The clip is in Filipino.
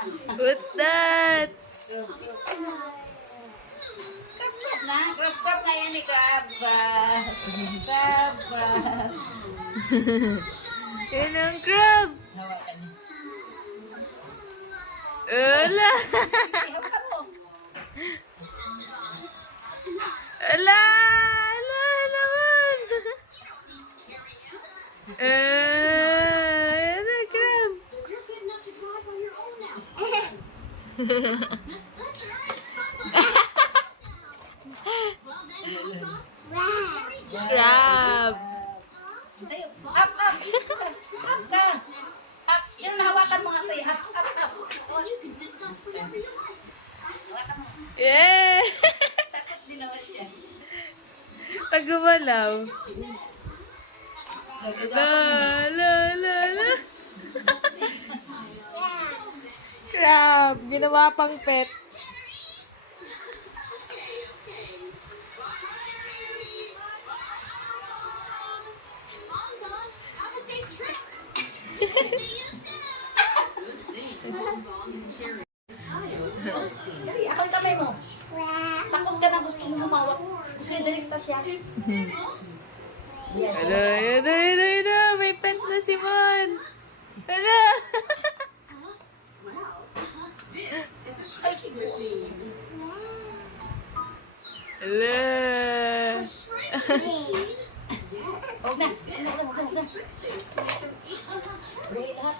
What's that? Crab na. Crab na yan ni Crab. Crab. Yan ang crab. Hawakan niya. Ala! Hawakan mo. Ala! Ala naman! Yan ang crab. Crab. Up. Up ka. Up. Yan, hawakan mo nga ito. Up. Hawakan mo. Yeah! Takot din naman siya. Tagumalaw. La. Crab. Ginawa pang pet. Dali, ako yung kamay mo. Takot ka na gusto mo humawak. Gusto yung direkta siya. Ala. May pet na si Mon. Ala. Ala. Huwag na. Huwag na. Bray lahat.